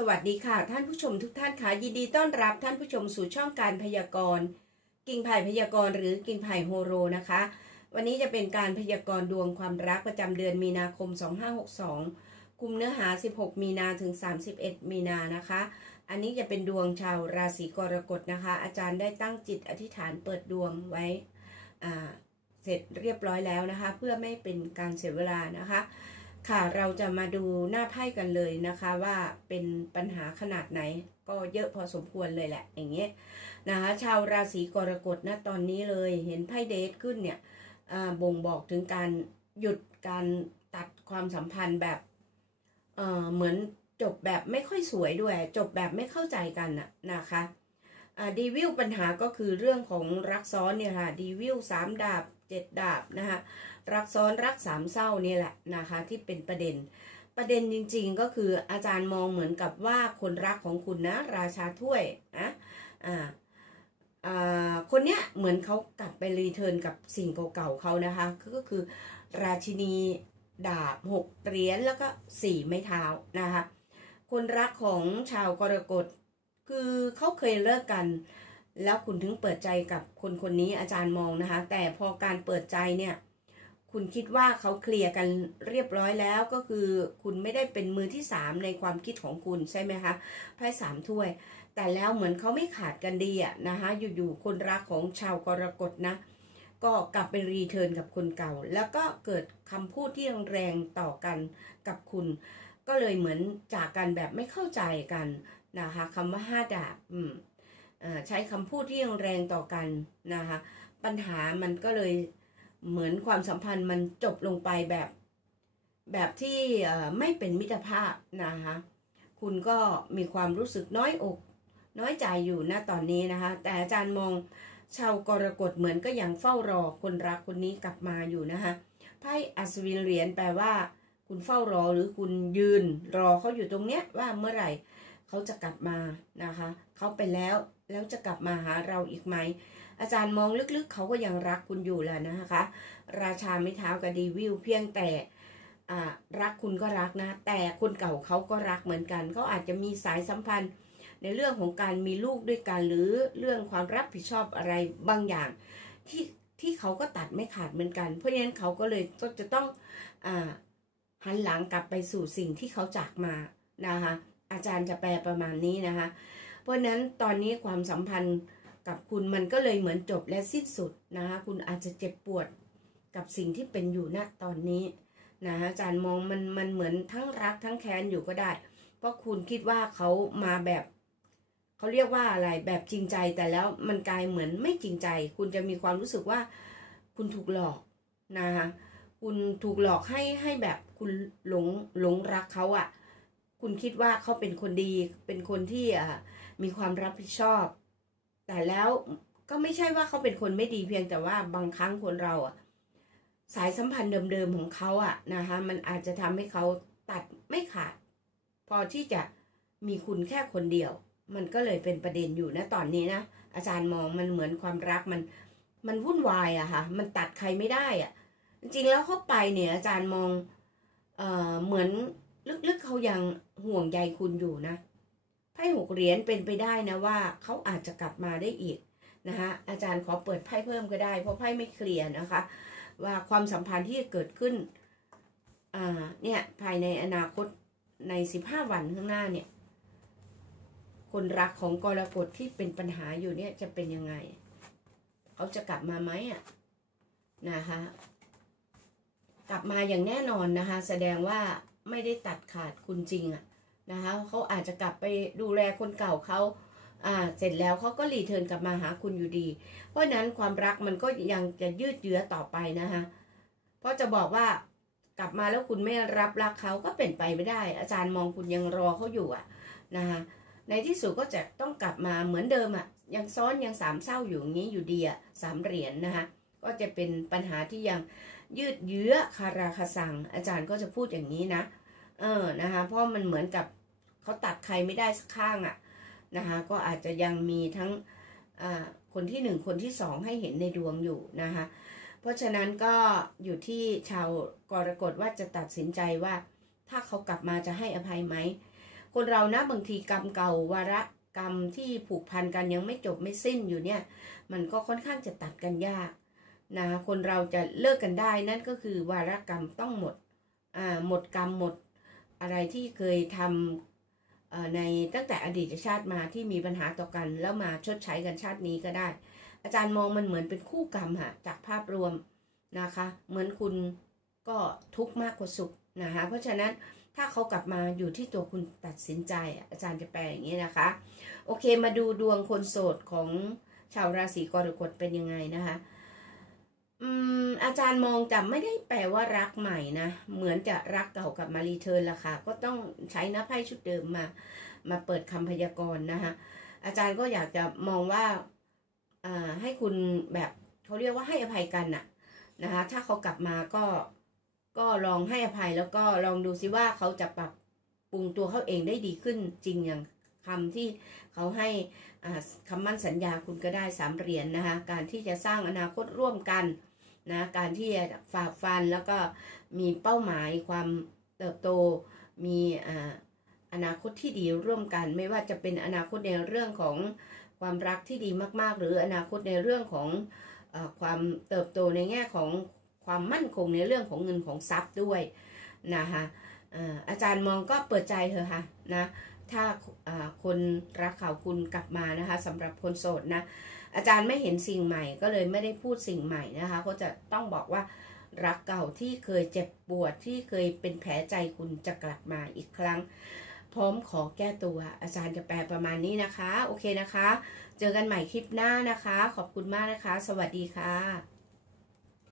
สวัสดีค่ะ ท่านผู้ชมทุกท่านค่ะยินดีต้อนรับท่านผู้ชมสู่ช่องการพยากรณ์ กิ่งไผ่พยากรณ์หรือกิ่งไผ่โฮโรนะคะ วันนี้จะเป็นการพยากรณ์ดวงความรักประจำเดือนมีนาคม 2562คุมเนื้อหา 16 มีนาถึง 31 มีนานะคะ อันนี้จะเป็นดวงชาวราศีกรกฎนะคะ อาจารย์ได้ตั้งจิตอธิษฐานเปิดดวงไว้เสร็จเรียบร้อยแล้วนะคะ เพื่อไม่เป็นการเสียเวลานะคะ ค่ะเราจะมาดูหน้าไพ่กันเลยนะคะว่าเป็นปัญหาขนาดไหน ก็เยอะพอสมควรเลยแหละ อย่างเงี้ยนะคะชาวราศีกรกฎนะตอนนี้เลยเห็นไพ่เดทขึ้นเนี่ยบ่งบอกถึงการหยุดการตัดความสัมพันธ์แบบเเหมือนจบแบบไม่ค่อยสวยด้วย จบแบบไม่เข้าใจกันนะนะคะดีวิวปัญหาก็คือเรื่องของรักซ้อนเนี่ยค่ะดีวิวสามดาบ เจ็ดดาบนะคะรักซ้อนรักสามเศร้านี่แหละนะคะที่เป็นประเด็น ประเด็นจริงๆก็คืออาจารย์มองเหมือนกับว่าคนรักของคุณนะราชาถ้วยนะอ่าคนเนี้ยเหมือนเขากลับไปรีเทิร์นกับสิ่งเก่าๆเขานะคะก็คือราชินีดาบหกเหรียญแล้วก็สี่ไม้เท้านะคะคนรักของชาวกรกฎคือเขาเคยเลิกกัน แล้วคุณถึงเปิดใจกับคนคนนี้อาจารย์มองนะคะ แต่พอการเปิดใจเนี่ย คุณคิดว่าเขาเคลียร์กันเรียบร้อยแล้วก็คือคุณไม่ได้เป็นมือที่สามในความคิดของคุณใช่ไหมคะไพ่สามถ้วย แต่แล้วเหมือนเขาไม่ขาดกันดีอะนะคะอยู่ๆคนรักของชาวกรกฎนะก็กลับไปรีเทิร์นกับคนเก่า แล้วก็เกิดคำพูดที่แรงต่อกันกับคุณ ก็เลยเหมือนจากกันแบบไม่เข้าใจกันนะคะคำว่าห้าดาบอืม ใช้คำพูดที่ยังแรงต่อกันนะคะปัญหามันก็เลยเหมือนความสัมพันธ์มันจบลงไปแบบ แบบที่ไม่เป็นมิตรภาพนะคะคุณก็มีความรู้สึกน้อยอก น้อยใจอยู่นะตอนนี้นะคะ แต่อาจารย์มองชาวกรกฎเหมือนก็ยังเฝ้ารอคนรักคนนี้กลับมาอยู่นะคะไพ่อัศวินเหรียญแปลว่า คุณเฝ้ารอหรือคุณยืนรอเขาอยู่ตรงเนี้ยว่าเมื่อไหร่ เขาจะกลับมานะคะ เขาไปแล้วแล้วจะกลับมาหาเราอีกไหม อาจารย์มองลึกๆ เขาก็ยังรักคุณอยู่แหละนะคะ ราชาไม่เท้ากับดีวิวเพียงแต่รักคุณก็รักนะ แต่คนเก่าเขาก็รักเหมือนกันเขาอาจจะมีสายสัมพันธ์ในเรื่องของการมีลูกด้วยกันหรือเรื่องความรับผิดชอบอะไรบางอย่าง ที่ที่เขาก็ตัดไม่ขาดเหมือนกัน เพราะฉะนั้นเขาก็เลยก็จะต้องอหันหลังกลับไปสู่สิ่งที่เขาจากมานะคะ อาจารย์จะแปลประมาณนี้นะคะ เพราะนั้นตอนนี้ความสัมพันธ์กับคุณมันก็เลยเหมือนจบและสิ้นสุดนะคะ คุณอาจจะเจ็บปวดกับสิ่งที่เป็นอยู่ณตอนนี้นะอาจารย์มองมันมันเหมือนทั้งรักทั้งแค้นอยู่ก็ได้ เพราะคุณคิดว่าเขามาแบบเขาเรียกว่าอะไรแบบจริงใจแต่แล้วมันกลายเหมือนไม่จริงใจ คุณจะมีความรู้สึกว่าคุณถูกหลอกนะคะคุณถูกหลอกให้ให้แบบคุณหลงหลงรักเขาอะ่ะ คุณคิดว่าเขาเป็นคนดี เป็นคนที่อ่ามีความรับผิดชอบ แต่แล้วก็ไม่ใช่ว่าเขาเป็นคนไม่ดีเพียงแต่ว่าบางครั้งคนเราอะสายสัมพันธ์เดิมๆของเขาอะนะคะมันอาจจะทำให้เขาตัดไม่ขาด พอที่จะมีคุณแค่คนเดียว มันก็เลยเป็นประเด็นอยู่นะตอนนี้นะอาจารย์มองมันเหมือนความรักมัน มันวุ่นวายอะค่ะ มันตัดใครไม่ได้อะจริงๆแล้วเข้าไปเนี่ยอาจารย์มองเอ่อเหมือน ลึกๆเขายังห่วงใยคุณอยู่นะไพ่หกเหรียญเป็นไปได้นะว่าเขาอาจจะกลับมาได้อีกนะคะอาจารย์ขอเปิดไพ่เพิ่มก็ได้ เพราะไพ่ไม่เคลียร์นะคะ ว่าความสัมพันธ์ที่จะเกิดขึ้นอ่าเนี่ยภายในอนาคตในสิบห้าวันข้างหน้าเนี่ย คนรักของกรกฎที่เป็นปัญหาอยู่เนี่ยจะเป็นยังไง เขาจะกลับมาไหมอะนะคะ กลับมาอย่างแน่นอนนะคะ แสดงว่า ไม่ได้ตัดขาดคุณจริงอะนะคะเขาอาจจะกลับไปดูแลคนเก่าเขาอ่าเสร็จแล้วเขาก็รีเทิร์นกลับมาหาคุณอยู่ดี เพราะนั้นความรักมันก็ยังจะยืดเยื้อต่อไปนะคะเพราะจะบอกว่ากลับมาแล้วคุณไม่รับรักเขาก็เป็นไปไม่ได้ อาจารย์มองคุณยังรอเขาอยู่อะนะคะในที่สุดก็จะต้องกลับมาเหมือนเดิมอะยังซ้อนยังสามเศร้าอยู่อย่างนี้อยู่ดีอะสามเหรียญนนะคะก็จะเป็นปัญหาที่ยังยืดเยื้อคาราคาสัง อาจารย์ก็จะพูดอย่างนี้นะ เออนะคะ เพราะมันเหมือนกับเขาตัดใครไม่ได้สักข้างอะ่ะนะคะ ก็อาจจะยังมีทั้งคนที่หนึ่งคนที่สองให้เห็นในดวงอยู่นะคะ เพราะฉะนั้นก็อยู่ที่ชาวกรกฎว่าจะตัดสินใจว่า ถ้าเขากลับมาจะให้อภัยไหม คนเรานะบางทีกรรมเก่าวาระกรรมที่ผูกพันกันยังไม่จบไม่สิ้นอยู่เนี่ย มันก็ค่อนข้างจะตัดกันยากนะคนเราจะเลิกกันได้นั่นก็คือวาระกรรมต้องหมดอ่าหมดกรรมหมด อะไรที่เคยทำในตั้งแต่อดีตชาติมาที่มีปัญหาต่อกันแล้วมาชดใช้กันชาตินี้ก็ได้ อาจารย์มองมันเหมือนเป็นคู่กรรมค่ะจากภาพรวมนะคะ เหมือนคุณก็ทุกข์มากกว่าสุขนะคะเพราะฉะนั้นถ้าเขากลับมาอยู่ที่ตัวคุณตัดสินใจ อาจารย์จะแปลอย่างนี้นะคะ โอเคมาดูดวงคนโสดของชาวราศีกรกฎเป็นยังไงนะคะ อืมอาจารย์มองจะไม่ได้แปลว่ารักใหม่นะ เหมือนจะรักเก่ากับมารีเทิร์นละค่ะ ก็ต้องใช้น้าไพ่ชุดเดิมมา มาเปิดคำพยากรณ์นะคะอาจารย์ก็อยากจะมองว่าอ่าให้คุณแบบเขาเรียกว่าให้อภัยกันน่ะนะคะถ้าเขากลับมาก็ก็ลองให้อภัยแล้วก็ลองดูซิว่าเขาจะปรับปรุงตัวเขาเองได้ดีขึ้นจริงย่าง คำที่เขาให้คำมั่นสัญญาคุณก็ได้สามเหรียญนนะคะการที่จะสร้างอนาคตร่วมกันนะการที่จะฝ่าฟันแล้วก็มีเป้าหมายความเติบโตมีอนาคตที่ดีร่วมกัน ไม่ว่าจะเป็นอนาคตในเรื่องของความรักที่ดีมาก ๆ หรืออนาคตในเรื่องของอความเติบโตในแง่ของความมั่นคงในเรื่องของเงินของทรัพย์ด้วยนะคะอาจารย์มองก็เปิดใจเถอะค่ะนะ ถ้าคนรักเขาคุณกลับมานะคะสำหรับคนโสดนะ อาจารย์ไม่เห็นสิ่งใหม่ก็เลยไม่ได้พูดสิ่งใหม่นะคะ ก็จะต้องบอกว่ารักเก่าที่เคยเจ็บปวดที่เคยเป็นแผลใจคุณจะกลับมาอีกครั้ง พร้อมขอแก้ตัว อาจารย์จะแปลประมาณนี้นะคะ โอเคนะคะ เจอกันใหม่คลิปหน้านะคะ ขอบคุณมากนะคะ สวัสดีค่ะ